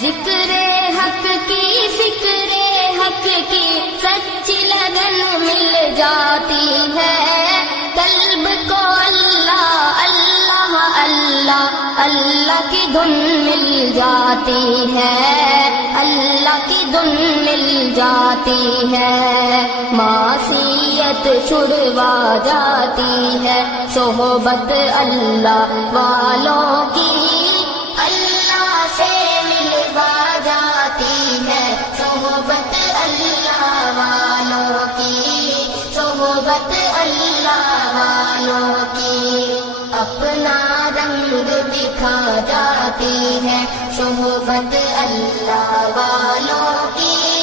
ذکر حق کی فکر حق کی سچی لگن مل جاتی ہے، قلب کو اللہ اللہ اللہ اللہ کی دھن مل جاتی ہے، اللہ کی دھن مل جاتی ہے، معصیت چھڑوا جاتی ہے، صحبت اللہ والوں کی اللہ سے ملوا جاتی ہے، صحبت اللہ والوں کی، صحبت اللہ والوں کی، اپنا رنگ دکھا جاتی ہے، صحبت اللہ والوں کی،